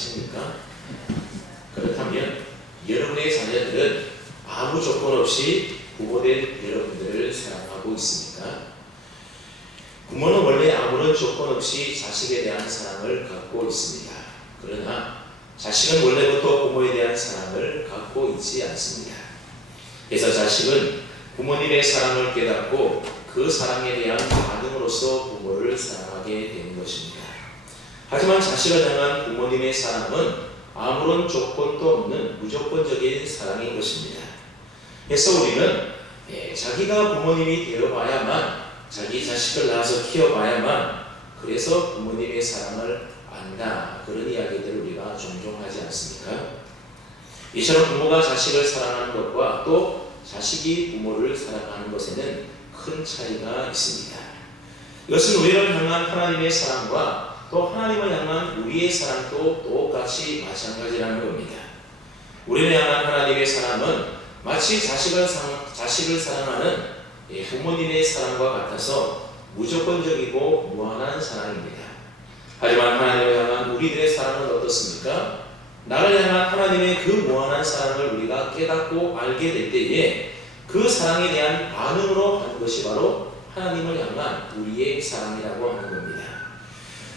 사랑하십니까? 그렇다면 여러분의 자녀들은 아무 조건 없이 부모된 여러분들을 사랑하고 있습니까? 부모는 원래 아무런 조건 없이 자식에 대한 사랑을 갖고 있습니다. 그러나 자식은 원래부터 부모에 대한 사랑을 갖고 있지 않습니다. 그래서 자식은 부모님의 사랑을 깨닫고 그 사랑에 대한 반응으로서 부모를 사랑하게 되는 것입니다. 하지만 자식을 향한 부모님의 사랑은 아무런 조건도 없는 무조건적인 사랑인 것입니다. 그래서 우리는 자기가 부모님이 되어봐야만, 자기 자식을 낳아서 키워봐야만 그래서 부모님의 사랑을 안다, 그런 이야기들을 우리가 종종 하지 않습니까? 이처럼 부모가 자식을 사랑하는 것과 또 자식이 부모를 사랑하는 것에는 큰 차이가 있습니다. 이것은 우리를 향한 하나님의 사랑과 또 하나님을 향한 우리의 사랑도 똑같이 마찬가지라는 겁니다. 우리를 향한 하나님의 사랑은 마치 자식을 사랑하는 부모님의 사랑과 같아서 무조건적이고 무한한 사랑입니다. 하지만 하나님을 향한 우리들의 사랑은 어떻습니까? 나를 향한 하나님의 그 무한한 사랑을 우리가 깨닫고 알게 될 때에 그 사랑에 대한 반응으로 하는 것이 바로 하나님을 향한 우리의 사랑이라고 하는 겁니다.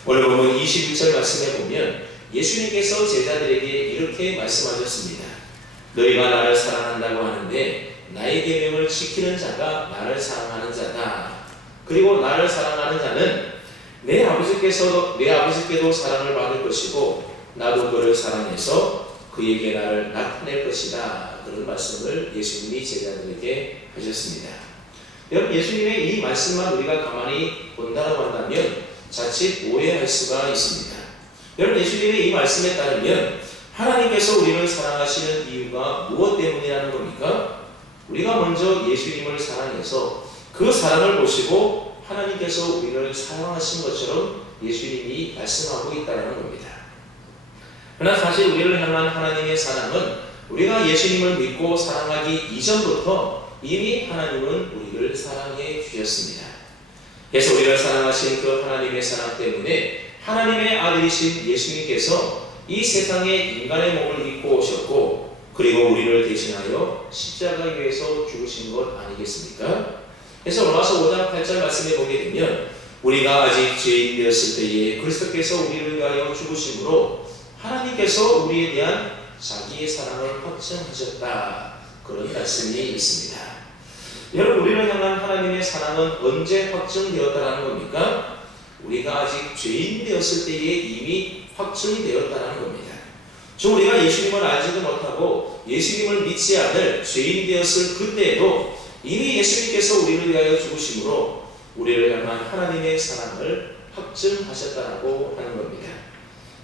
오늘 보면 21절 말씀에 보면 예수님께서 제자들에게 이렇게 말씀하셨습니다. 너희가 나를 사랑한다고 하는데 나의 계명을 지키는 자가 나를 사랑하는 자다. 그리고 나를 사랑하는 자는 내 아버지께도 사랑을 받을 것이고 나도 그를 사랑해서 그에게 나를 나타낼 것이다. 그런 말씀을 예수님이 제자들에게 하셨습니다. 여러분, 예수님의 이 말씀만 우리가 가만히 본다고 한다면 자칫 오해할 수가 있습니다. 여러분, 예수님의 이 말씀에 따르면 하나님께서 우리를 사랑하시는 이유가 무엇 때문이라는 겁니까? 우리가 먼저 예수님을 사랑해서 그 사랑을 보시고 하나님께서 우리를 사랑하신 것처럼 예수님이 말씀하고 있다는 겁니다. 그러나 사실 우리를 향한 하나님의 사랑은 우리가 예수님을 믿고 사랑하기 이전부터 이미 하나님은 우리를 사랑해 주셨습니다. 그래서 우리를 사랑하신 그 하나님의 사랑 때문에 하나님의 아들이신 예수님께서 이 세상에 인간의 몸을 입고 오셨고 그리고 우리를 대신하여 십자가 위에서 죽으신 것 아니겠습니까? 그래서 로마서 5장 8절 말씀에 보게 되면 우리가 아직 죄인 되었을 때에 그리스도께서 우리를 위하여 죽으심으로 하나님께서 우리에 대한 자기의 사랑을 확증하셨다, 그런 말씀이 있습니다. 여러분, 우리를 향한 하나님의 사랑은 언제 확증되었다는 겁니까? 우리가 아직 죄인 되었을 때에 이미 확증이 되었다는 겁니다. 즉 우리가 예수님을 알지도 못하고 예수님을 믿지 않을 죄인 되었을 그때에도 이미 예수님께서 우리를 위하여 죽으심으로 우리를 향한 하나님의 사랑을 확증하셨다고 하는 겁니다.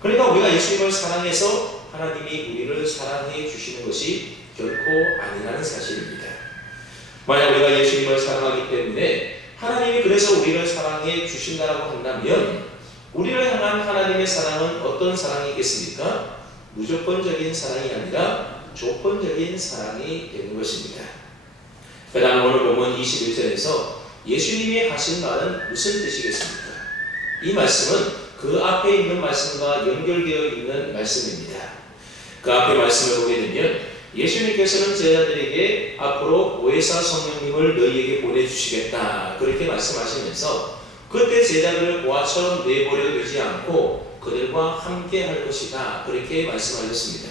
그러니까 우리가 예수님을 사랑해서 하나님이 우리를 사랑해 주시는 것이 결코 아니라는 사실입니다. 만약 우리가 예수님을 사랑하기 때문에 하나님이 그래서 우리를 사랑해 주신다고 한다면 우리를 향한 하나님의 사랑은 어떤 사랑이겠습니까? 무조건적인 사랑이 아니라 조건적인 사랑이 되는 것입니다. 그 다음 오늘 보면 21절에서 예수님이 하신 말은 무슨 뜻이겠습니까? 이 말씀은 그 앞에 있는 말씀과 연결되어 있는 말씀입니다. 그 앞에 말씀을 보게 되면 예수님께서는 제자들에게 앞으로 보혜사 성령님을 너희에게 보내주시겠다, 그렇게 말씀하시면서 그때 제자들을 고아처럼 내버려 두지 않고 그들과 함께 할 것이다, 그렇게 말씀하셨습니다.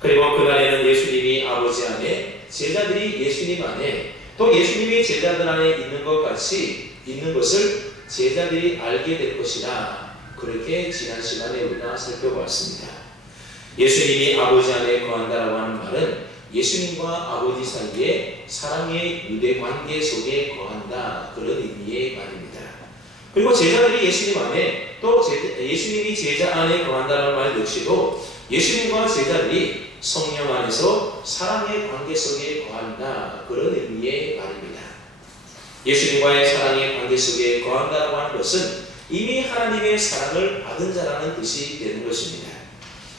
그리고 그날에는 예수님이 아버지 안에, 제자들이 예수님 안에, 또 예수님이 제자들 안에 있는 것 같이 있는 것을 제자들이 알게 될 것이다, 그렇게 지난 시간에 우리가 살펴보았습니다. 예수님이 아버지 안에 거한다라고 하는 말은 예수님과 아버지 사이에 사랑의 유대 관계 속에 거한다, 그런 의미의 말입니다. 그리고 제자들이 예수님 안에, 또 예수님이 제자 안에 거한다는 말 역시도 예수님과 제자들이 성령 안에서 사랑의 관계 속에 거한다, 그런 의미의 말입니다. 예수님과의 사랑의 관계 속에 거한다고 하는 것은 이미 하나님의 사랑을 받은 자라는 뜻이 되는 것입니다.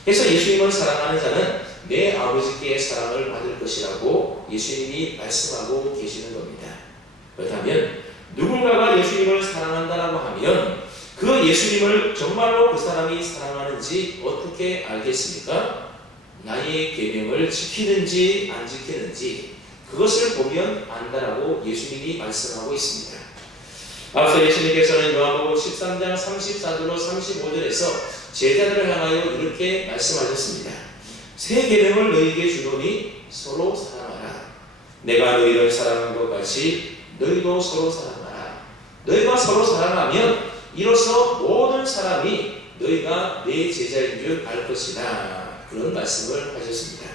그래서 예수님을 사랑하는 자는 내 아버지께 사랑을 받을 것이라고 예수님이 말씀하고 계시는 겁니다. 그렇다면 누군가가 예수님을 사랑한다라고 하면 그 그 예수님을 정말로 그 사람이 사랑하는지 어떻게 알겠습니까? 나의 계명을 지키는지 안 지키는지 그것을 보면 안다라고 예수님이 말씀하고 있습니다. 앞서 예수님께서는 요한복음 13장 34절로 35절에서 제자들을 향하여 이렇게 말씀하셨습니다. 새 계명을 너희에게 주노니 서로 사랑하라. 내가 너희를 사랑한 것 같이 너희도 서로 사랑하라. 너희가 서로 사랑하면 이로써 모든 사람이 너희가 내 제자인 줄 알 것이다. 그런 말씀을 하셨습니다.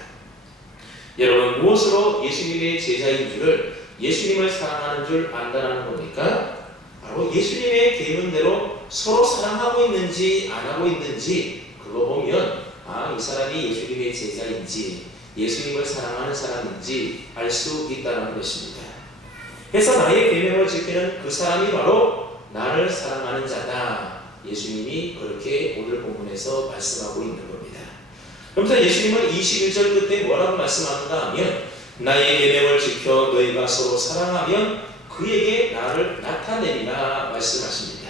여러분, 무엇으로 예수님의 제자인 줄을, 예수님을 사랑하는 줄 안다라는 겁니까? 바로 예수님의 계명대로 서로 사랑하고 있는지 안 하고 있는지 그거 보면 이 사람이 예수님의 제자인지 예수님을 사랑하는 사람인지 알 수 있다는 것입니다. 그래서 나의 계명을 지키는 그 사람이 바로 나를 사랑하는 자다. 예수님이 그렇게 오늘 본문에서 말씀하고 있는 겁니다. 그러면서 예수님은 21절 끝에 뭐라고 말씀하는가 하면 나의 계명을 지켜 너희가 서로 사랑하면 그에게 나를 나타내리라 말씀하십니다.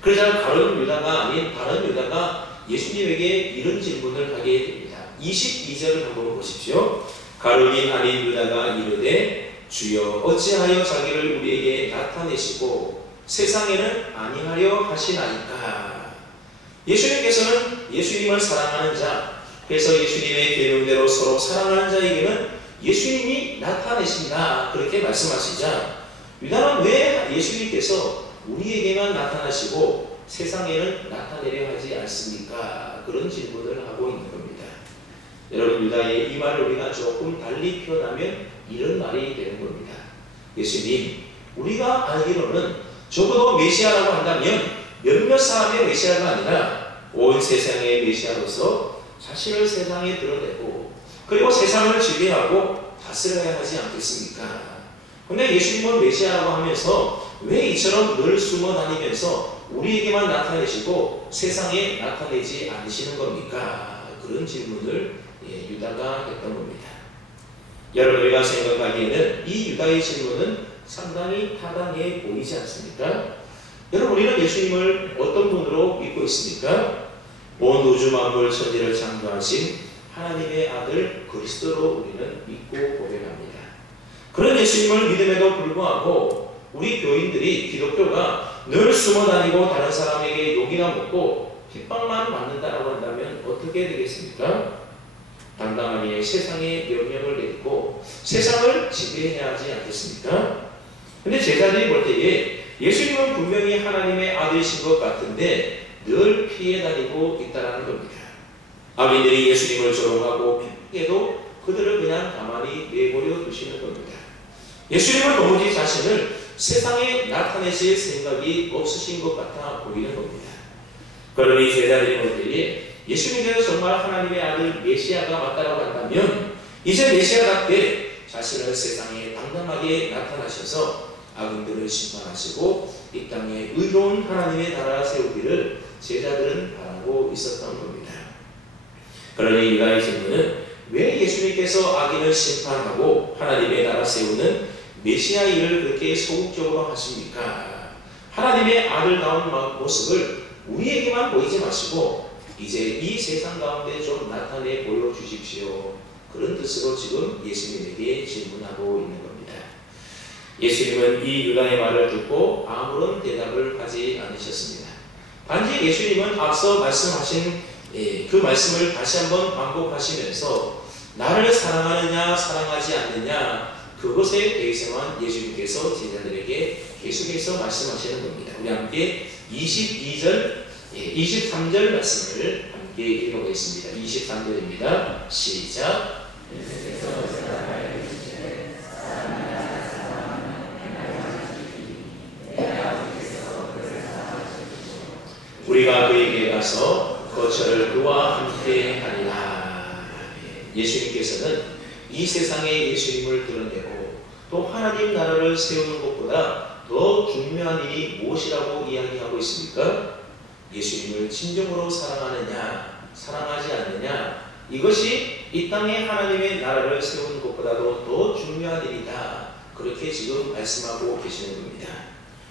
그러자 다른 유다가 아닌 다른 유다가 예수님에게 이런 질문을 하게 됩니다. 22절을 한번 보십시오. 가룟인 아닌 유다가 이르되 주여 어찌하여 자기를 우리에게 나타내시고 세상에는 아니하려 하시나이까. 예수님께서는 예수님을 사랑하는 자, 그래서 예수님의 계명대로 서로 사랑하는 자에게는 예수님이 나타내신다 그렇게 말씀하시자 유다는 왜 예수님께서 우리에게만 나타나시고 세상에는 나타내려 하지 않습니까? 그런 질문을 하고 있는 겁니다. 여러분, 유다의 이 말을 우리가 조금 달리 표현하면 이런 말이 되는 겁니다. 예수님, 우리가 알기로는 적어도 메시아라고 한다면 몇몇 사람의 메시아가 아니라 온 세상의 메시아로서 자신을 세상에 드러내고 그리고 세상을 지배하고 다스려야 하지 않겠습니까? 그런데 예수님은 메시아라고 하면서 왜 이처럼 늘 숨어 다니면서 우리에게만 나타내시고 세상에 나타내지 않으시는 겁니까? 그런 질문을 유다가 했던 겁니다. 여러분, 우리가 생각하기에는 이 유다의 질문은 상당히 타당해 보이지 않습니까? 여러분, 우리는 예수님을 어떤 분으로 믿고 있습니까? 온 우주 만물 천지를 창조하신 하나님의 아들 그리스도로 우리는 믿고 고백합니다. 그런 예수님을 믿음에도 불구하고 우리 교인들이 기독교가 늘 숨어 다니고 다른 사람에게 욕이나 먹고 핍박만 받는다라고 한다면 어떻게 되겠습니까? 당당하게 세상의 명령을 내리고 세상을 지배해야 하지 않겠습니까? 근데 제자들이 볼 때에 예수님은 분명히 하나님의 아들이신 것 같은데 늘 피해 다니고 있다는 겁니다. 아비들이 예수님을 조롱하고 핍박해도 그들을 그냥 가만히 내버려 두시는 겁니다. 예수님은 도무지 자신을 세상에 나타내실 생각이 없으신 것 같아 보이는 겁니다. 그러니 제자들이 볼 때에 예수님께서 정말 하나님의 아들 메시아가 맞다라고 한다면 이제 메시아답게 자신을 세상에 당당하게 나타나셔서 악인들을 심판하시고 이 땅에 의로운 하나님의 나라 세우기를 제자들은 바라고 있었던 겁니다. 그러니 유다의 질문은 왜 예수님께서 악인을 심판하고 하나님의 나라 세우는 메시아 일을 그렇게 소극적으로 하십니까? 하나님의 아들다운 모습을 우리에게만 보이지 마시고 이제 이 세상 가운데 좀 나타내 보여주십시오. 그런 뜻으로 지금 예수님에게 질문하고 있는 겁니다. 예수님은 이 유다의 말을 듣고 아무런 대답을 하지 않으셨습니다. 단지 예수님은 앞서 말씀하신 그 말씀을 다시 한번 반복하시면서 나를 사랑하느냐 사랑하지 않느냐 그것에 대해서만 예수님께서 제자들에게 계속해서 말씀하시는 겁니다. 우리 함께 23절 말씀을 함께 읽어보겠습니다. 23절입니다. 시작. 우리가 그에게 가서 거처를 그와 함께 하리라. 예수님께서는 이 세상에 예수님을 드러내고 또 하나님 나라를 세우는 것보다 더 중요한 일이 무엇이라고 이야기하고 있습니까? 예수님을 진정으로 사랑하느냐 사랑하지 않느냐 이것이 이 땅에 하나님의 나라를 세우는 것보다도 더 중요한 일이다. 그렇게 지금 말씀하고 계시는 겁니다.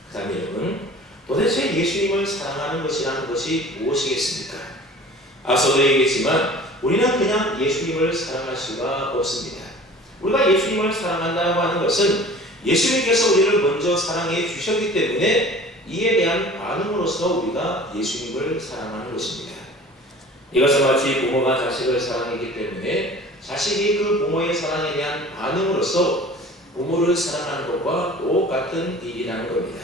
그 다음에 여러분 도대체 예수님을 사랑하는 것이라는 것이 무엇이겠습니까? 앞서도 얘기했지만 우리는 그냥 예수님을 사랑할 수가 없습니다. 우리가 예수님을 사랑한다고 하는 것은 예수님께서 우리를 먼저 사랑해 주셨기 때문에 이에 대한 반응으로서 우리가 예수님을 사랑하는 것입니다. 이것은 마치 부모가 자식을 사랑하기 때문에 자식이 그 부모의 사랑에 대한 반응으로서 부모를 사랑하는 것과 똑같은 일이라는 겁니다.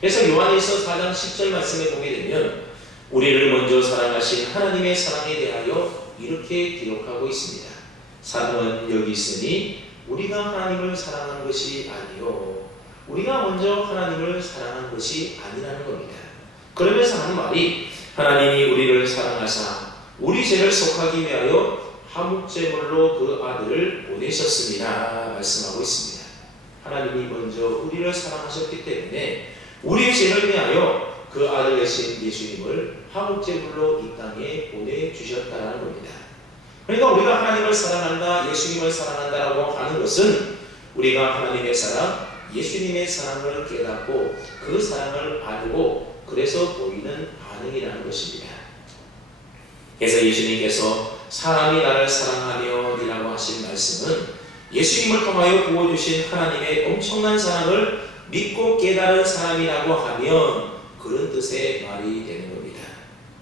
그래서 요한일서 4장 10절 말씀에 보게 되면 우리를 먼저 사랑하신 하나님의 사랑에 대하여 이렇게 기록하고 있습니다. 사랑은 여기 있으니 우리가 하나님을 사랑하는 것이 아니요 우리가 먼저 하나님을 사랑한 것이 아니라는 겁니다. 그러면서 하는 말이 하나님이 우리를 사랑하사 우리 죄를 속하기 위하여 화목제물로 그 아들을 보내셨습니다. 말씀하고 있습니다. 하나님이 먼저 우리를 사랑하셨기 때문에 우리의 죄를 위하여 그 아들 되신 예수님을 화목제물로 이 땅에 보내주셨다는 겁니다. 그러니까 우리가 하나님을 사랑한다, 예수님을 사랑한다라고 하는 것은 우리가 하나님의 사랑, 예수님의 사랑을 깨닫고 그 사랑을 알고 그래서 보이는 반응이라는 것입니다. 그래서 예수님께서 사람이 나를 사랑하며 이라고 하신 말씀은 예수님을 통하여 부어주신 하나님의 엄청난 사랑을 믿고 깨달은 사람이라고 하면 그런 뜻의 말이 되는 겁니다.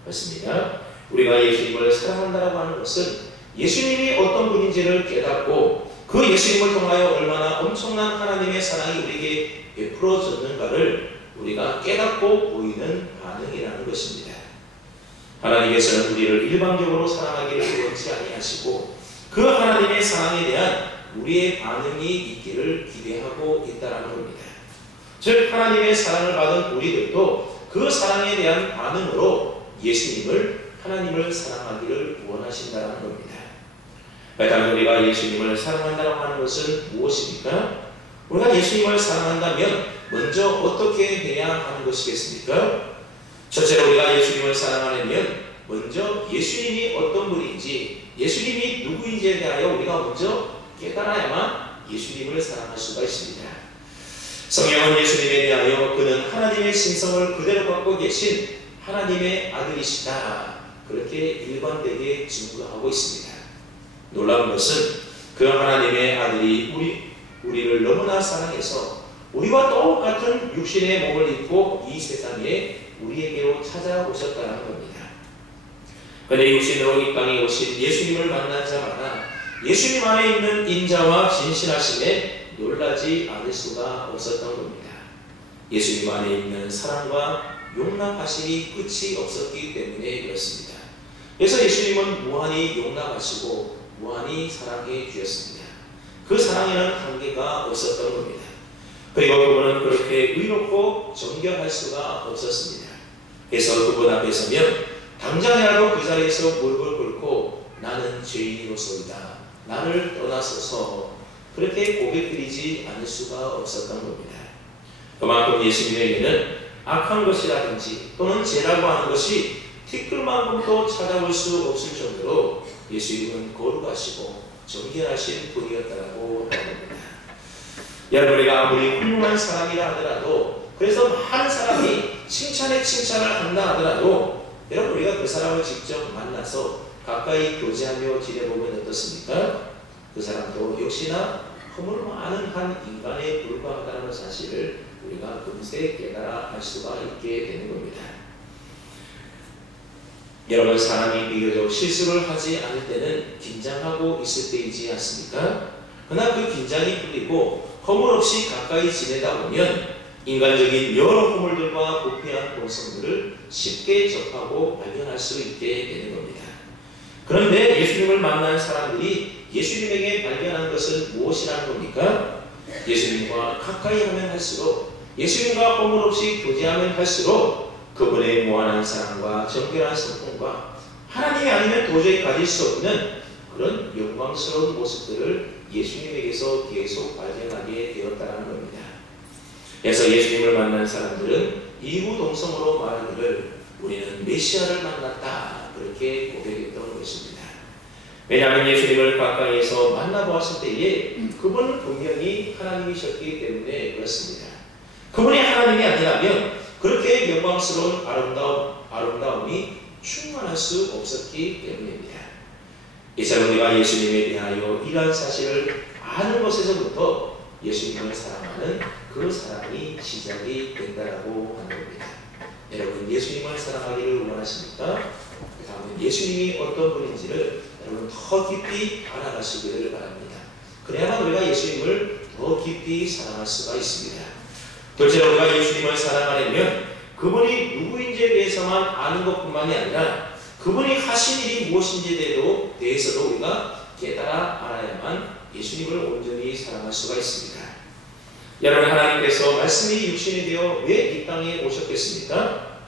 그렇습니다. 우리가 예수님을 사랑한다고 하는 것은 예수님이 어떤 분인지를 깨닫고 그 예수님을 통하여 얼마나 엄청난 하나님의 사랑이 우리에게 베풀어졌는가를 우리가 깨닫고 보이는 반응이라는 것입니다. 하나님께서는 우리를 일방적으로 사랑하기를 원치 아니하시고 그 하나님의 사랑에 대한 우리의 반응이 있기를 기대하고 있다는 겁니다. 즉 하나님의 사랑을 받은 우리들도 그 사랑에 대한 반응으로 예수님을 하나님을 사랑하기를 원하신다는 겁니다. 일단 우리가 예수님을 사랑한다고 하는 것은 무엇입니까? 우리가 예수님을 사랑한다면 먼저 어떻게 해야 하는 것이겠습니까? 첫째로 우리가 예수님을 사랑하려면 먼저 예수님이 어떤 분인지 예수님이 누구인지에 대하여 우리가 먼저 깨달아야만 예수님을 사랑할 수가 있습니다. 성경은 예수님에 대하여 그는 하나님의 신성을 그대로 갖고 계신 하나님의 아들이시다 그렇게 일관되게 증거하고 있습니다. 놀라운 것은 그 하나님의 아들이 우리를 너무나 사랑해서 우리와 똑같은 육신의 몸을 입고 이 세상에 우리에게로 찾아오셨다는 겁니다. 그런데 육신으로 이 땅에 오신 예수님을 만난 자마다 예수님 안에 있는 인자와 진실하심에 놀라지 않을 수가 없었던 겁니다. 예수님 안에 있는 사랑과 용납하심이 끝이 없었기 때문에 그렇습니다. 그래서 예수님은 무한히 용납하시고 무한히 사랑해 주셨습니다. 그 사랑에는 한계가 없었던 겁니다. 그리고 그분은 그렇게 의롭고 정결할 수가 없었습니다. 그래서 그분 앞에 서면 당장이라도 그 자리에서 무릎을 꿇고 나는 죄인이로소이다. 나를 떠나소서 그렇게 고백드리지 않을 수가 없었던 겁니다. 그만큼 예수님에게는 악한 것이라든지 또는 죄라고 하는 것이 티끌만큼도 찾아올 수 없을 정도로 예수님은 거룩하시고 정결하신 분이었다고 하는 겁니다. 여러분 우리가 아무리 훌륭한 사람이라 하더라도 그래서 많은 사람이 칭찬에 칭찬을 한다 하더라도 여러분 우리가 그 사람을 직접 만나서 가까이 교제하며 지내보면 어떻습니까? 그 사람도 역시나 허물 많은 한 인간에 불과하다는 사실을 우리가 금세 깨달아 알 수가 있게 되는 겁니다. 여러분 사람이 비교적 실수를 하지 않을 때는 긴장하고 있을 때이지 않습니까? 그러나 그 긴장이 풀리고 허물 없이 가까이 지내다 보면 인간적인 여러 허물들과 부패한 본성들을 쉽게 접하고 발견할 수 있게 되는 겁니다. 그런데 예수님을 만난 사람들이 예수님에게 발견한 것은 무엇이라는 겁니까? 예수님과 가까이 하면 할수록 예수님과 허물 없이 교제하면 할수록 그분의 무한한 사랑과 정결한 성품과 하나님이 아니면 도저히 가질 수 없는 그런 영광스러운 모습들을 예수님에게서 계속 발견하게 되었다는 겁니다. 그래서 예수님을 만난 사람들은 이구동성으로 말하기를 우리는 메시아를 만났다 그렇게 고백했던 것입니다. 왜냐하면 예수님을 가까이에서 만나보았을 때에 그분은 분명히 하나님이셨기 때문에 그렇습니다. 그분이 하나님이 아니라면 그렇게 영광스러운 아름다움이 충만할 수 없었기 때문입니다. 이처럼 우리가 예수님에 대하여 이러한 사실을 아는 것에서부터 예수님을 사랑하는 그 사랑이 시작이 된다라고 하는 겁니다. 여러분, 예수님을 사랑하기를 원하십니까? 다음은 예수님이 어떤 분인지를 여러분 더 깊이 알아가시기를 바랍니다. 그래야만 우리가 예수님을 더 깊이 사랑할 수가 있습니다. 둘째로 우리가 예수님을 사랑하려면 그분이 누구인지에 대해서만 아는 것뿐만이 아니라 그분이 하신 일이 무엇인지에 대해서도 우리가 깨달아 알아야만 예수님을 온전히 사랑할 수가 있습니다. 여러분, 하나님께서 말씀이 육신이 되어 왜 이 땅에 오셨겠습니까?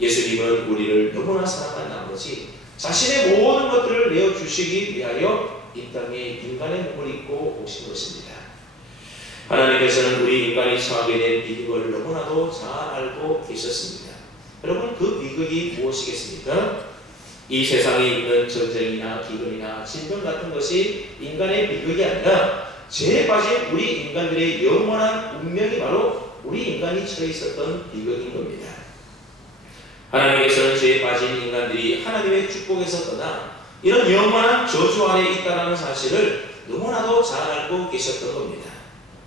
예수님은 우리를 너무나 사랑한 나머지 자신의 모든 것들을 내어주시기 위하여 이 땅에 인간의 몸을 입고 오신 것입니다. 하나님께서는 우리 인간이 처하게 된 비극을 너무나도 잘 알고 계셨습니다. 여러분, 그 비극이 무엇이겠습니까? 이 세상에 있는 전쟁이나 기근이나 질병 같은 것이 인간의 비극이 아니라 죄에 빠진 우리 인간들의 영원한 운명이 바로 우리 인간이 처해 있었던 비극인 겁니다. 하나님께서는 죄에 빠진 인간들이 하나님의 축복에서 떠나 이런 영원한 저주 아래 있다는 사실을 너무나도 잘 알고 계셨던 겁니다.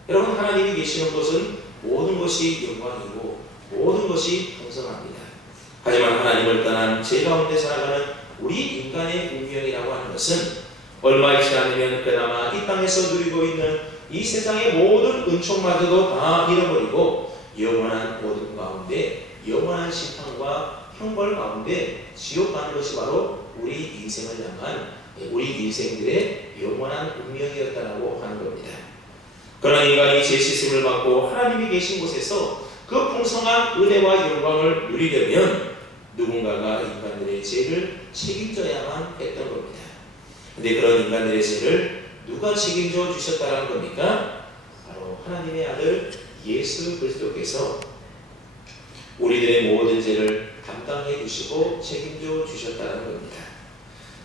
여러분, 하나님이 계시는 곳은 모든 것이 영광이고 모든 것이 풍성합니다. 하지만 하나님을 떠난 죄 가운데 살아가는 우리 인간의 운명이라고 하는 것은 얼마 있지 않으면 그나마 이 땅에서 누리고 있는 이 세상의 모든 은총마저도 다 잃어버리고 영원한 어둠 가운데 영원한 심판과 형벌 가운데 지옥 가는 것이 바로 우리 인생을 향한 우리 인생들의 영원한 운명이었다라고 하는 겁니다. 그러나 인간이 죄 씻음을 받고 하나님이 계신 곳에서 그 풍성한 은혜와 영광을 누리려면 누군가가 인간들의 죄를 책임져야만 했던 겁니다. 근데 그런 인간들의 죄를 누가 책임져 주셨다는 겁니까? 바로 하나님의 아들 예수 그리스도께서 우리들의 모든 죄를 담당해 주시고 책임져 주셨다는 겁니다.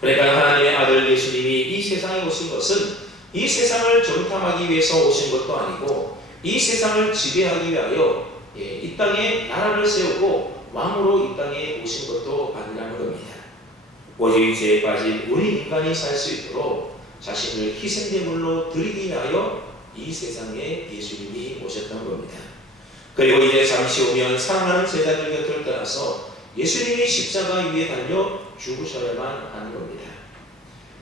그러니까 하나님의 아들 예수님이 이 세상에 오신 것은 이 세상을 정탐하기 위해서 오신 것도 아니고 이 세상을 지배하기 위하여 이 땅에 나라를 세우고 왕으로 이 땅에 오신 것도 아니라는 겁니다. 오직 죄에 빠진 우리 인간이 살 수 있도록 자신을 희생제물로 드리기 위하여 이 세상에 예수님이 오셨던 겁니다. 그리고 이제 잠시 후면 사랑하는 제자들 곁을 떠나서 예수님이 십자가 위에 달려 죽으셔야만 하는 겁니다.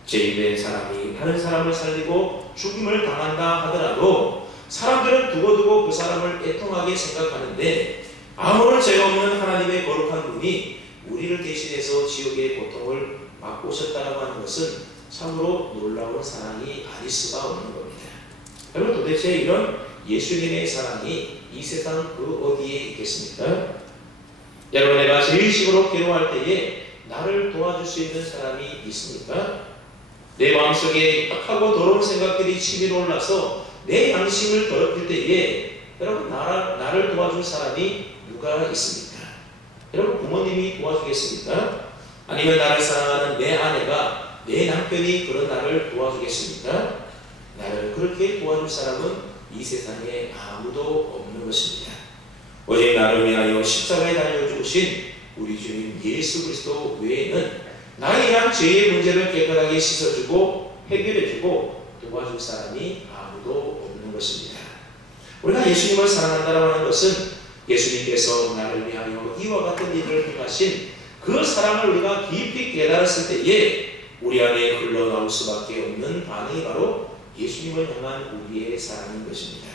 죄인된 사람이 다른 사람을 살리고 죽임을 당한다 하더라도 사람들은 두고두고 그 사람을 애통하게 생각하는데 아무런 죄가 없는 하나님의 거룩한 분이 우리를 대신해서 지옥의 고통을 받고 오셨다고 하는 것은 참으로 놀라운 사랑이 아닐 수가 없는 겁니다. 여러분, 도대체 이런 예수님의 사랑이 이 세상 그 어디에 있겠습니까? 여러분, 내가 제일 식으로 괴로워할 때에 나를 도와줄 수 있는 사람이 있습니까? 내 마음속에 악하고 더러운 생각들이 치밀어 올라서 내 양심을 더럽힐 때에 여러분, 나를 도와줄 사람이 누가 있습니까? 여러분, 부모님이 도와주겠습니까? 아니면 나를 사랑하는 내 아내가, 내 남편이 그런 나를 도와주겠습니까? 나를 그렇게 도와줄 사람은 이 세상에 아무도 없는 것입니다. 오직 나를 위하여 십자가에 달려 죽으신 우리 주님 예수 그리스도 외에는 나에 대한 죄의 문제를 깨끗하게 씻어주고 해결해주고 도와줄 사람이 아무도 없는 것입니다. 우리가 예수님을 사랑한다고 하는 것은 예수님께서 나를 위하여 이와 같은 일을 행하신 그 사랑을 우리가 깊이 깨달았을 때에 우리 안에 흘러나올 수밖에 없는 반응이 바로 예수님을 향한 우리의 사랑인 것입니다.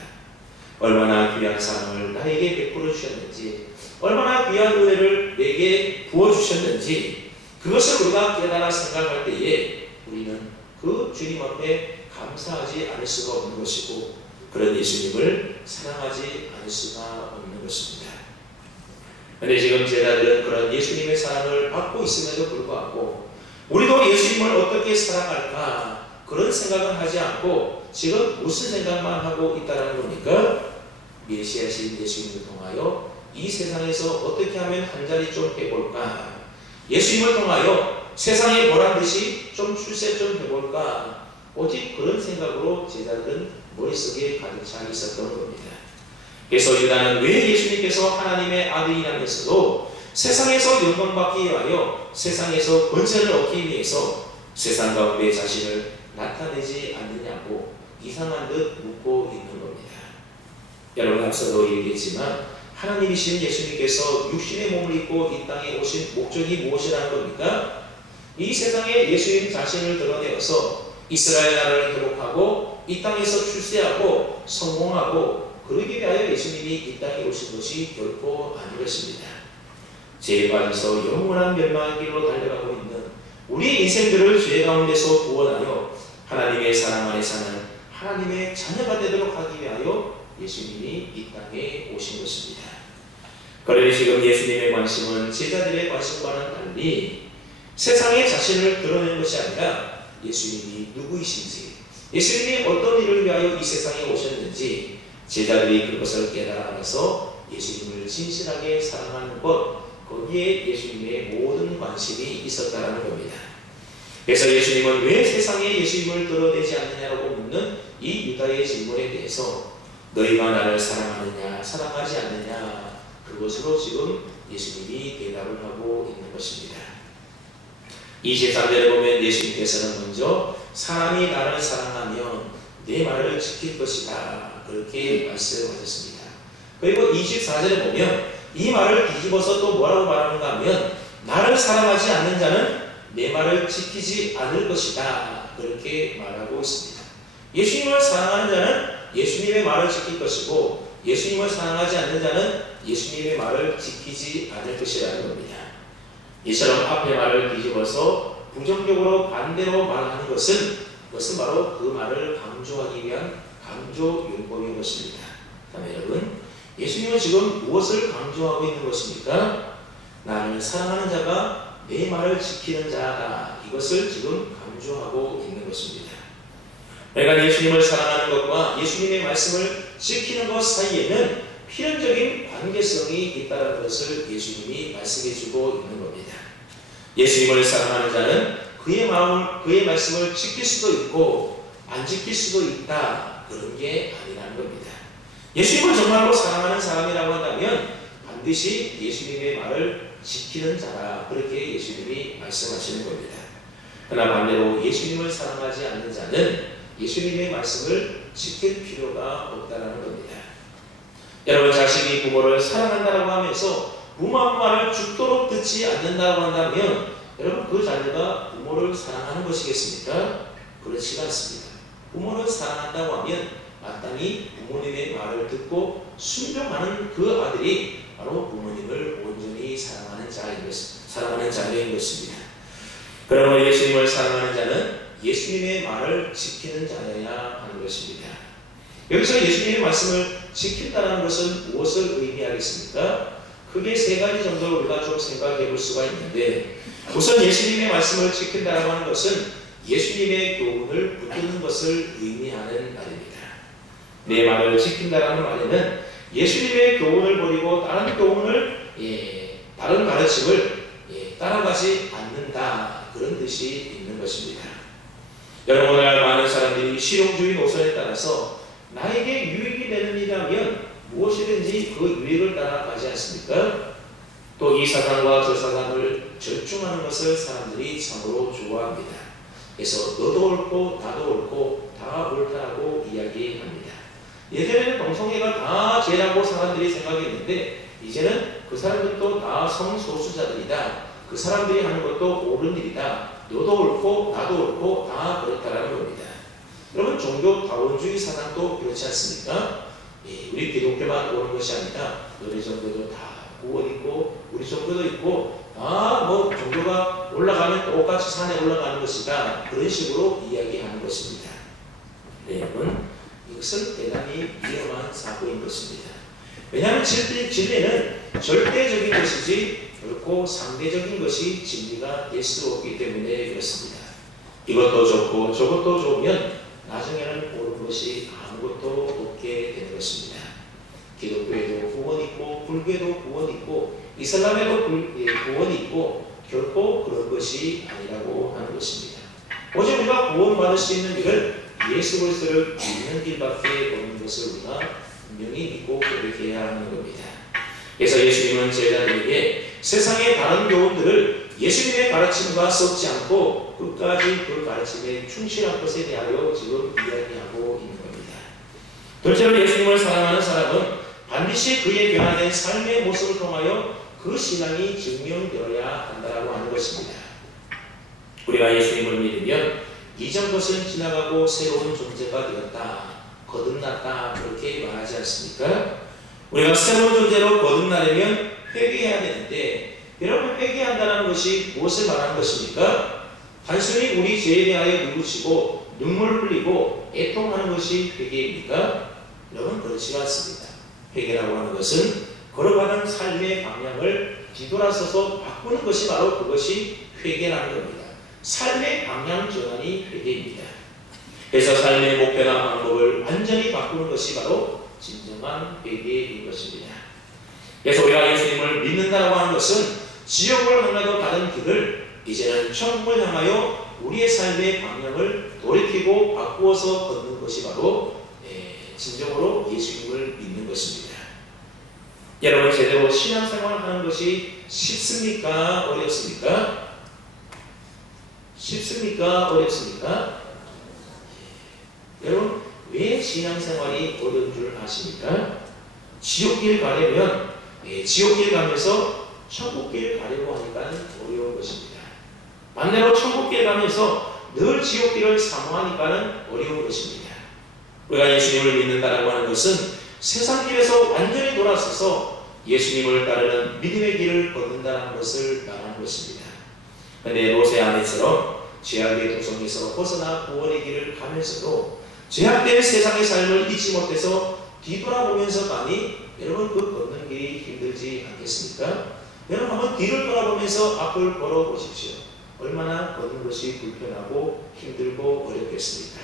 얼마나 귀한 사랑을 나에게 베풀어 주셨는지, 얼마나 귀한 은혜를 내게 부어주셨는지 그것을 우리가 깨달아 생각할 때에 우리는 그 주님 앞에 감사하지 않을 수가 없는 것이고 그런 예수님을 사랑하지 않을 수가 없는 것입니다. 그런데 지금 제자들은 그런 예수님의 사랑을 받고 있음에도 불구하고 우리도 예수님을 어떻게 사랑할까 그런 생각은 하지 않고 지금 무슨 생각만 하고 있다는 겁니까? 메시아신 예수님을 통하여 이 세상에서 어떻게 하면 한 자리 좀 해볼까? 예수님을 통하여 세상에 보란듯이 좀 출세 좀 해볼까? 오직 그런 생각으로 제자들은 머릿속에 가득 차 있었던 겁니다. 그래서 유다는 왜 예수님께서 하나님의 아들이라면서도 세상에서 영광받기 위하여 세상에서 권세를 얻기 위해서 세상 가운데 자신을 나타내지 않느냐고 이상한 듯 묻고 있는 겁니다. 여러분 앞서도 얘기했지만 하나님이신 예수님께서 육신의 몸을 입고 이 땅에 오신 목적이 무엇이라는 겁니까? 이 세상에 예수님 자신을 드러내어서 이스라엘 나라를 회복하고 이 땅에서 출세하고 성공하고 그러기 위하여 예수님이 이 땅에 오신 것이 결코 아닌 것입니다. 죄에 빠져서 영원한 멸망의 길로 달려가고 있는 우리 인생들을 죄 가운데서 구원하여 하나님의 사랑 안에 사는 하나님의 자녀가 되도록 하기 위하여 예수님이 이 땅에 오신 것입니다. 그러니 지금 예수님의 관심은 제자들의 관심과는 달리 세상에 자신을 드러내는 것이 아니라 예수님이 누구이신지, 예수님이 어떤 일을 위하여 이 세상에 오셨는지 제자들이 그것을 깨달아 알아서 예수님을 진실하게 사랑하는 것, 거기에 예수님의 모든 관심이 있었다는 겁니다. 그래서 예수님은 왜 세상에 예수님을 드러내지 않느냐라고 묻는 이 유다의 질문에 대해서 너희가 나를 사랑하느냐 사랑하지 않느냐, 그것으로 지금 예수님이 대답을 하고 있는 것입니다. 23절에 보면 예수님께서는 먼저 사람이 나를 사랑하면 내 말을 지킬 것이다, 그렇게 말씀하셨습니다. 그리고 24절에 보면 이 말을 뒤집어서 또 뭐라고 말하는가 하면 나를 사랑하지 않는 자는 내 말을 지키지 않을 것이다, 그렇게 말하고 있습니다. 예수님을 사랑하는 자는 예수님의 말을 지킬 것이고 예수님을 사랑하지 않는 자는 예수님의 말을 지키지 않을 것이라는 겁니다. 이처럼 앞의 말을 뒤집어서 부정적으로 반대로 말하는 것은 바로 그 말을 강조하기 위한 강조 용법인 것입니다. 그다음에 여러분, 예수님은 지금 무엇을 강조하고 있는 것입니까? 나를 사랑하는 자가 내 말을 지키는 자다, 이것을 지금 강조하고 있는 것입니다. 그러니까 예수님을 사랑하는 것과 예수님의 말씀을 지키는 것 사이에는 필연적인 관계성이 있다는 것을 예수님이 말씀해주고 있는 겁니다. 예수님을 사랑하는 자는 그의 마음을, 그의 말씀을 지킬 수도 있고 안 지킬 수도 있다, 그런 게 아니라는 겁니다. 예수님을 정말로 사랑하는 사람이라고 한다면 반드시 예수님의 말을 지키는 자라, 그렇게 예수님이 말씀하시는 겁니다. 그러나 반대로 예수님을 사랑하지 않는 자는 예수님의 말씀을 지킬 필요가 없다는 겁니다. 여러분, 자식이 부모를 사랑한다고 하면서 부모의 말을 죽도록 듣지 않는다고 한다면 여러분, 그 자녀가 부모를 사랑하는 것이겠습니까? 그렇지가 않습니다. 부모를 사랑한다고 하면 마땅히 부모님의 말을 듣고 순종하는 그 아들이 바로 부모님을 온전히 사랑하는 자녀인 것입니다. 그러므로 예수님을 사랑하는 자는 예수님의 말을 지키는 자여야 하는 것입니다. 여기서 예수님의 말씀을 지킨다는 것은 무엇을 의미하겠습니까? 크게 세 가지 정도로 우리가 좀 생각해 볼 수가 있는데, 우선 예수님의 말씀을 지킨다고 하는 것은 예수님의 교훈을 붙드는 것을 의미하는 말입니다. 내 말을 지킨다라는 말에는 예수님의 교훈을 버리고 다른 교훈을, 다른 가르침을 따라가지 않는다, 그런 뜻이 있는 것입니다. 여러분, 오늘날 많은 사람들이 실용주의 노선에 따라서 나에게 유익이 되는 일이라면 무엇이든지 그 유익을 따라가지 않습니까? 또 이 사상과 저 사상을 절충하는 것을 사람들이 참으로 좋아합니다. 그래서 너도 옳고 나도 옳고 다 옳다라고 이야기합니다. 예전에는 동성애가 다 죄라고 사람들이 생각했는데 이제는 그 사람들도 다 성소수자들이다, 그 사람들이 하는 것도 옳은 일이다, 너도 옳고 나도 옳고 다 그렇다라는 겁니다. 여러분, 종교 다원주의 사상도 그렇지 않습니까? 우리 기독교만 오는 것이 아니라 너네 종교도 다 구원 있고 우리 종교도 있고 뭐 종교가 올라가면 똑같이 산에 올라가는 것이다, 그런 식으로 이야기하는 것입니다. 네, 여러분, 이것은 대단히 위험한 사고인 것입니다. 왜냐하면 진리는 절대적인 것이지 결코 상대적인 것이 진리가 될 수 없기 때문에 그렇습니다. 이것도 좋고 저것도 좋으면 나중에는 옳은 것이 아무것도 없게 되는 것입니다. 기독교에도 구원이 있고 불교에도 구원이 있고 이슬람에도 구원이 있고 결코 그런 것이 아니라고 하는 것입니다. 오직 우리가 구원받을 수 있는 길을 예수 그리스도를 믿는 길밖에 없는 것을 우리가 분명히 믿고 고백해야 하는 겁니다. 그래서 예수님은 제자들에게 세상의 다른 교훈들을 예수님의 가르침과 섞지 않고 끝까지 그 가르침에 충실한 것에 대하여 지금 이야기하고 있는 겁니다. 둘째로 예수님을 사랑하는 사람은 반드시 그의 변화된 삶의 모습을 통하여 그 신앙이 증명되어야 한다고 하는 것입니다. 우리가 예수님을 믿으면 이전 것은 지나가고 새로운 존재가 되었다, 거듭났다 그렇게 말하지 않습니까? 우리가 새로운 존재로 거듭나려면 회개해야 되는데 여러분 회개한다는 것이 무엇을 말하는 것입니까? 단순히 우리 죄에 대하여 뉘우치고 눈물 흘리고 애통하는 것이 회개입니까? 여러분 그렇지 않습니다. 회개라고 하는 것은 걸어가는 삶의 방향을 뒤돌아서서 바꾸는 것이 바로 그것이 회개라는 겁니다. 삶의 방향 전환이 회개입니다. 그래서 삶의 목표나 방법을 완전히 바꾸는 것이 바로 진정한 회개인 것입니다. 그래서 우리가 예수님을 믿는다고 하는 것은 지옥을 향하여 가는 길을 이제는 천국을 향하여 우리의 삶의 방향을 돌이키고 바꾸어서 걷는 것이 바로 진정으로 예수님을 믿는 것입니다. 여러분 제대로 신앙생활을 하는 것이 쉽습니까? 어렵습니까? 쉽습니까? 어렵습니까? 여러분 왜 신앙생활이 어려운 줄 아십니까? 지옥길 가려면 지옥길 가면서 천국길 가려고 하니까 어려운 것입니다. 반대로 천국길 가면서 늘 지옥길을 사모하니까 어려운 것입니다. 우리가 예수님을 믿는다라고 하는 것은 세상 길에서 완전히 돌아서서 예수님을 따르는 믿음의 길을 걷는다는 것을 말하는 것입니다. 그런데 롯의 아내처럼 죄악의 도성에서 벗어나 구원의 길을 가면서도 죄악된 세상의 삶을 잊지 못해서 뒤돌아보면서 가니 여러분 그 걷는 길이 힘들지 않겠습니까? 여러분 한번 뒤를 돌아보면서 앞을 걸어보십시오. 얼마나 걷는 것이 불편하고 힘들고 어렵겠습니까?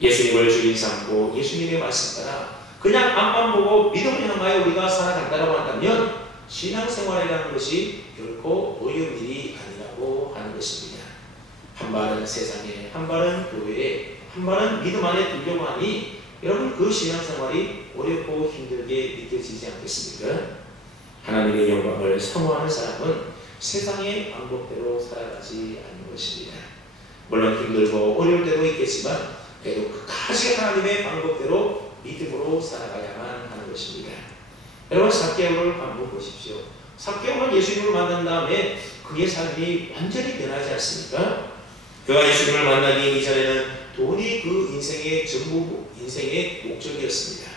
예수님을 주인 삼고 예수님의 말씀 따라 그냥 앞만 보고 믿음을 향하여 우리가 살아간다고 한다면 신앙생활이라는 것이 결코 어려운 일이 아니라고 하는 것입니다. 한 발은 세상에, 한 발은 교회에, 한 발은 믿음 안에 들려고 하니 여러분 그 신앙생활이 어렵고 힘들게 느껴지지 않겠습니까? 하나님의 영광을 사모하는 사람은 세상의 방법대로 살아가지 않는 것입니다. 물론 힘들고 어려울 때도 있겠지만 그래도 끝까지 하나님의 방법대로 믿음으로 살아가야만 하는 것입니다. 여러분 삭개오를 한번 보십시오. 삭개오는 예수님을 만난 다음에 그의 삶이 완전히 변하지 않습니까? 그가 예수님을 만나기 이전에는 돈이 그 인생의 전부, 인생의 목적이었습니다.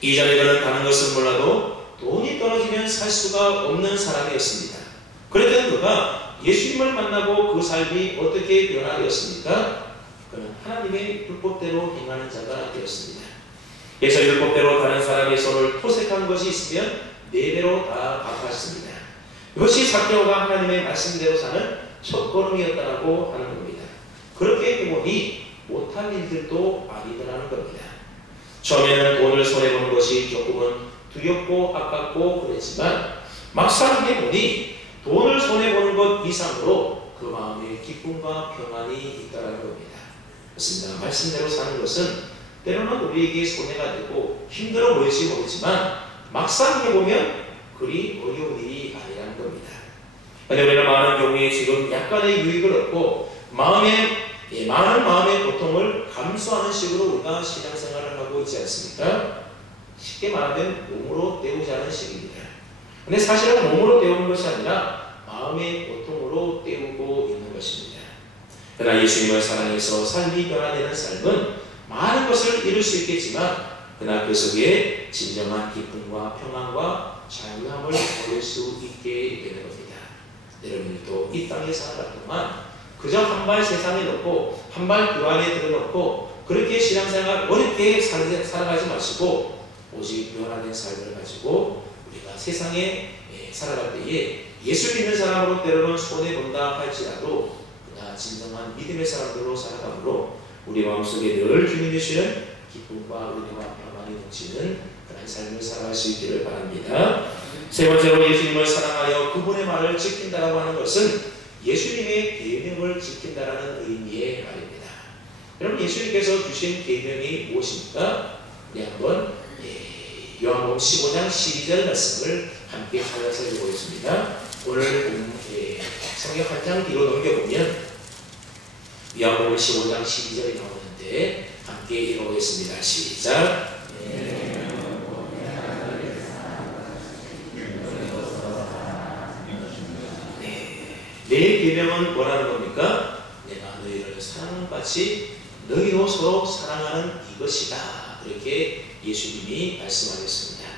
이전에 그는 다른 것은 몰라도 돈이 떨어지면 살 수가 없는 사람이었습니다. 그랬던 그가 예수님을 만나고 그 삶이 어떻게 변화되었습니까? 그는 하나님의 율법대로 행하는 자가 되었습니다. 그래서 율법대로 다른 사람의 손을 토색한 것이 있으면 4배로 다 갚았습니다. 이것이 삭개오가 하나님의 말씀대로 사는 첫걸음이었다고 하는 겁니다. 그렇게 해보니 못할 일들도 아니더라는 겁니다. 처음에는 돈을 손해보는 것이 조금은 두렵고 아깝고 그랬지만 막상 해보니 돈을 손해보는 것 이상으로 그 마음에 기쁨과 평안이 있다는 겁니다. 그렇습니다. 말씀대로 사는 것은 때로는 우리에게 손해가 되고 힘들어 보일지 모르지만 막상 해보면 그리 어려운 일이 아니라는 겁니다. 그런데 우리는 많은 경우에 지금 약간의 유익을 얻고 많은 마음의 고통을 감수하는 식으로 우리가 신앙생활을 하고 있지 않습니까? 쉽게 말하면 몸으로 때우자는 식입니다. 그런데 사실은 몸으로 때우는 것이 아니라 마음의 고통으로 때우고 있는 것입니다. 그러나 예수님을 사랑해서 삶이 변화되는 삶은 많은 것을 이룰 수 있겠지만 그러나 그 속에 진정한 기쁨과 평안과 자유함을 얻을 수 있게 되는 겁니다. 여러분들도 이 땅에 살아갈 동안 그저 한 발 세상에 넣고 한 발 그 안에 들어놓고 그렇게 신앙생활 어렵게 살아가지 마시고 오직 변화된 삶을 가지고 우리가 세상에 살아갈 때에 예수 믿는 사람으로 때로는 손해본다 할지라도 그러나 진정한 믿음의 사람들로 살아가므로 우리 마음속에 늘 주님 주시는 기쁨과 은혜와 평안이 넘치는 그런 삶을 살아갈 수 있기를 바랍니다. 세 번째로 예수님을 사랑하여 그분의 말을 지킨다라고 하는 것은 예수님의 계명을 지킨다라는 의미의 말입니다. 여러분 예수님께서 주신 계명이 무엇입니까? 우리 한번 요한복음 15장 12절 말씀을 함께 찾아서 읽어보겠습니다. 오늘 성경 한 장 뒤로 넘겨보면 요한복음 15장 12절이 나오는데 함께 읽어보겠습니다. 시작. 내 계명은 뭐라는 겁니까? 내가 너희를 사랑하는 같이 너희도 서로 사랑하는 이것이다. 그렇게 예수님이 말씀하셨습니다.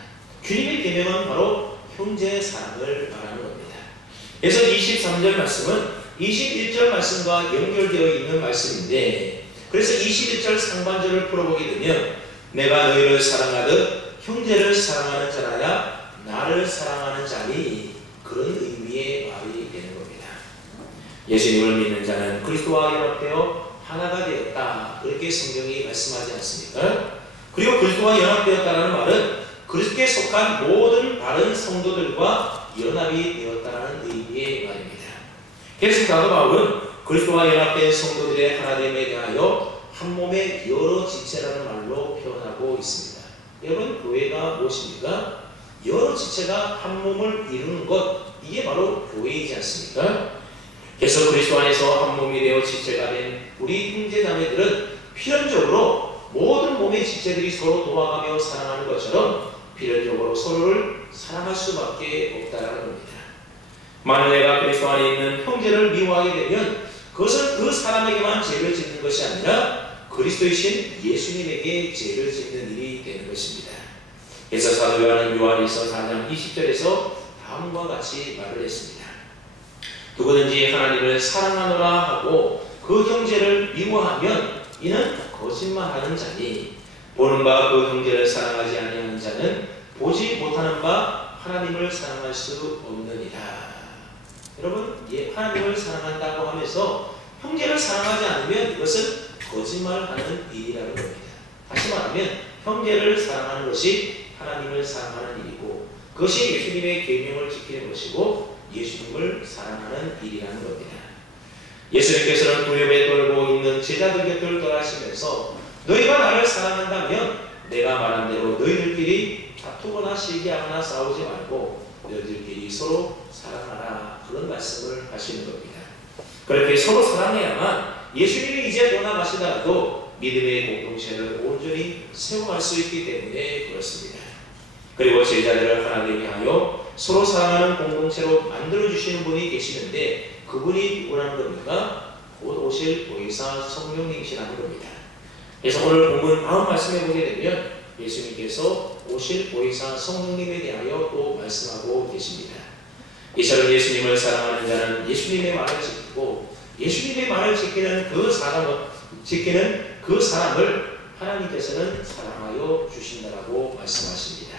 주님의 계명은 바로 형제 사랑을 말하는 겁니다. 그래서 23절 말씀은 21절 말씀과 연결되어 있는 말씀인데, 그래서 21절 상반절을 풀어보게 되면 내가 너희를 사랑하듯 형제를 사랑하는 자라야 나를 사랑하는 자니, 그런 의미의 말이 되는 겁니다. 예수님을 믿는 자는 그리스도와 연합되어 하나가 되었다. 그렇게 성경이 말씀하지 않습니까? 그리고 그리스도와 연합되었다는 말은 그리스도에 속한 모든 다른 성도들과 연합이 되었다는 의미의 말입니다. 그래서 사도 바울은 그리스도와 연합된 성도들의 하나됨에 대하여 한 몸의 여러 지체라는 말로 표현하고 있습니다. 여러분, 교회가 무엇입니까? 여러 지체가 한 몸을 이루는 것, 이게 바로 교회이지 않습니까? 그래서 그리스도 안에서 한 몸이 되어 지체가 된 우리 형제자매들은 필연적으로 모든 몸의 지체들이 서로 도와가며 사랑하는 것처럼 필연적으로 서로를 사랑할 수밖에 없다는 겁니다. 만일 내가 그리스도 안에 있는 형제를 미워하게 되면 그것은 그 사람에게만 죄를 짓는 것이 아니라 그리스도이신 예수님에게 죄를 짓는 일이 되는 것입니다. 그래서 사도 요한일서 4장 20절에서 다음과 같이 말을 했습니다. 누구든지 하나님을 사랑하노라 하고 그 형제를 미워하면 이는 거짓말하는 자니, 보는 바 그 형제를 사랑하지 아니하는 자는 보지 못하는 바 하나님을 사랑할 수 없느니라. 여러분, 하나님을 사랑한다고 하면서 형제를 사랑하지 않으면 이것은 거짓말하는 일이라는 겁니다. 다시 말하면 형제를 사랑하는 것이 하나님을 사랑하는 일이고, 그것이 예수님의 계명을 지키는 것이고 예수님을 사랑하는 일이라는 겁니다. 예수님께서는 두려움에 떨고 있는 제자들 곁을 떠나시면서 너희가 나를 사랑한다면 내가 말한 대로 너희들끼리 다투거나 시기하거나 싸우지 말고 너희들끼리 서로 사랑하라, 그런 말씀을 하시는 겁니다. 그렇게 서로 사랑해야만 예수님이 이제 떠나가시더라도 믿음의 공동체를 온전히 세워갈 수 있기 때문에 그렇습니다. 그리고 제자들을 하나 되게 하여 서로 사랑하는 공동체로 만들어주시는 분이 계시는데, 그분이 누구라는 겁니까? 곧 오실 보혜사 성령님이시라는 겁니다. 그래서 오늘 본문 다음 말씀해 보게 되면 예수님께서 오실 보혜사 성령님에 대하여 또 말씀하고 계십니다. 이처럼 예수님을 사랑하는 자는 예수님의 말을 지키고 예수님의 말을 지키는 그 사람을 하나님께서는 사랑하여 주신다라고 말씀하십니다.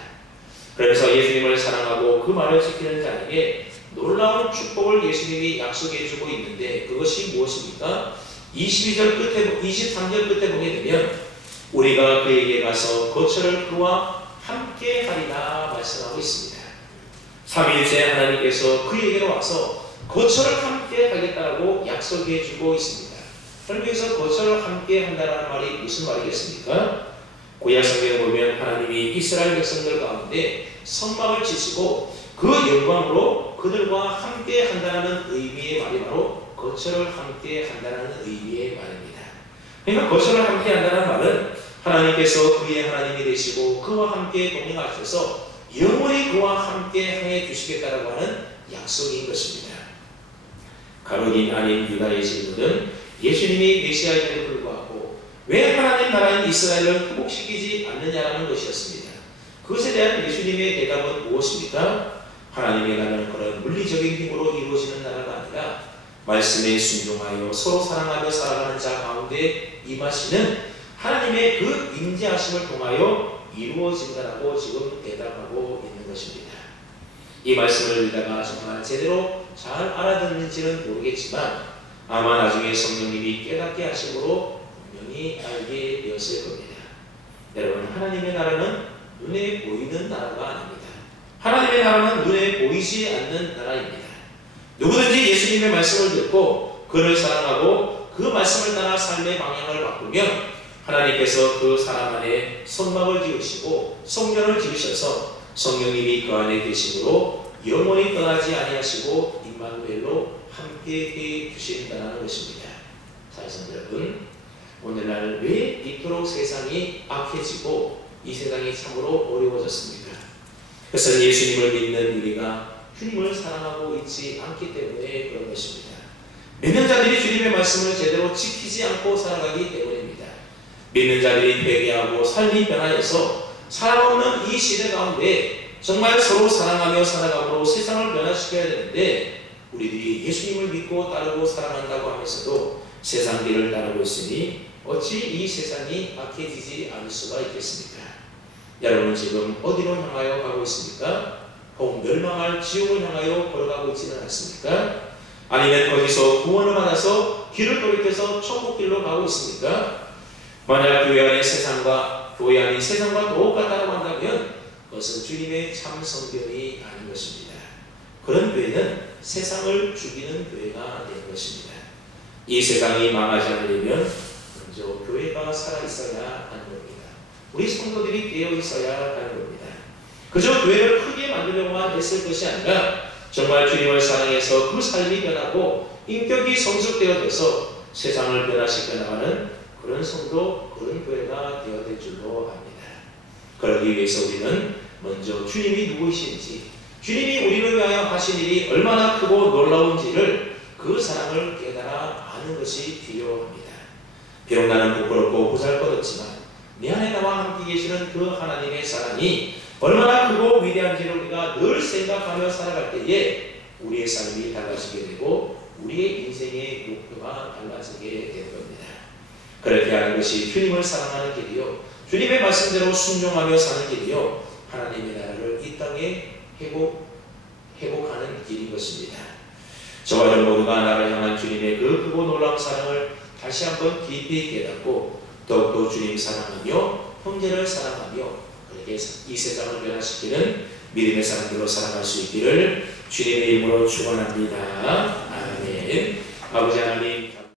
그래서 예수님을 사랑하고 그 말을 지키는 자에게 놀라운 축복을 예수님이 약속해 주고 있는데, 그것이 무엇입니까? 23절 끝에 보게 되면 우리가 그에게 가서 거처를 그와 함께 하리라 말씀하고 있습니다. 삼위일체 하나님께서 그에게로 와서 거처를 함께 하겠다라고 약속해 주고 있습니다. 그럼 여기서 거처를 함께 한다는 말이 무슨 말이겠습니까? 구약 성경에 보면 하나님이 이스라엘 백성들 가운데 성막을 지시고 그 영광으로 그들과 함께 한다는 의미의 말이 바로 거처를 함께 한다는 의미의 말입니다. 그러니까 거처를 함께 한다는 말은 하나님께서 그의 하나님이 되시고 그와 함께 동행하셔서 영원히 그와 함께 행해 주시겠다라고 하는 약속인 것입니다. 가룟인 아닌 유다의 질문은 예수님이 메시아임에도 불구하고 왜 하나님 나라인 이스라엘을 회복시키지 않느냐라는 것이었습니다. 그것에 대한 예수님의 대답은 무엇입니까? 하나님의 나라는 그런 물리적인 힘으로 이루어지는 나라가 아니라 말씀에 순종하여 서로 사랑하며 살아가는 자 가운데 임하시는 하나님의 그 임재하심을 통하여 이루어진다라고 지금 대답하고 있는 것입니다. 이 말씀을 읽다가 정말 제대로 잘 알아듣는지는 모르겠지만 아마 나중에 성령님이 깨닫게 하심으로 분명히 알게 되었을 겁니다. 여러분, 하나님의 나라는 눈에 보이는 나라가 아닙니다. 하나님의 나라는 눈에 보이지 않는 나라입니다. 누구든지 예수님의 말씀을 듣고 그를 사랑하고 그 말씀을 따라 삶의 방향을 바꾸면 하나님께서 그 사람 안에 성막을 지으시고 성전을 지으셔서 성령님이 그 안에 계심으로 영원히 떠나지 아니하시고 임마누엘로 함께해 주신다는 것입니다. 사랑하는 여러분, 오늘날 왜 이토록 세상이 악해지고 이 세상이 참으로 어려워졌습니까? 그것은 예수님을 믿는 우리가 주님을 사랑하고 있지 않기 때문에 그런 것입니다. 믿는 자들이 주님의 말씀을 제대로 지키지 않고 살아가기 때문입니다. 믿는 자들이 회개하고 삶이 변화해서 살아오는 이 시대 가운데 정말 서로 사랑하며 살아감으로 세상을 변화시켜야 되는데 우리들이 예수님을 믿고 따르고 사랑한다고 하면서도 세상 길을 따르고 있으니 어찌 이 세상이 악해지지 않을 수가 있겠습니까? 여러분은 지금 어디로 향하여 가고 있습니까? 혹 멸망할 지옥을 향하여 걸어가고 있지는 않습니까? 아니면 거기서 구원을 받아서 길을 돌이켜서 천국길로 가고 있습니까? 만약 교회 안의 세상과 교회 안의 세상과 똑같다고 한다면 그것은 주님의 참 성경이 아닌 것입니다. 그런 교회는 세상을 죽이는 교회가 되는 것입니다. 이 세상이 망하지 않으려면 먼저 교회가 살아있어야 하는 겁니다. 우리 성도들이 깨어 있어야 하는 겁니다. 그저 교회를 크게 만들려고만 했을 것이 아니라 정말 주님을 사랑해서 그 삶이 변하고 인격이 성숙되어져서 세상을 변화시켜 나가는 그런 성도, 그런 교회가 되어야 될 줄로 압니다. 그러기 위해서 우리는 먼저 주님이 누구이신지, 주님이 우리를 위하여 하신 일이 얼마나 크고 놀라운지를 그 사랑을 깨달아 아는 것이 필요합니다. 비록 나는 부끄럽고 보잘것없지만 내 안에 나와 함께 계시는 그 하나님의 사랑이 얼마나 크고 위대한지를 우리가 늘 생각하며 살아갈 때에 우리의 삶이 달라지게 되고 우리의 인생의 목표가 달라지게 될 겁니다. 그렇게 하는 것이 주님을 사랑하는 길이요, 주님의 말씀대로 순종하며 사는 길이요, 하나님의 나라를 이 땅에 회복하는 길인 것입니다. 저와 여러분 모두가 나를 향한 주님의 그 크고 놀라운 사랑을 다시 한번 깊이 깨닫고 더욱더 주님 사랑하며 형제를 사랑하며 그렇게 이 세상을 변화시키는 믿음의 사람들로 살아갈 수 있기를 주님의 이름으로 축원합니다. 아멘. 아버지 하나님,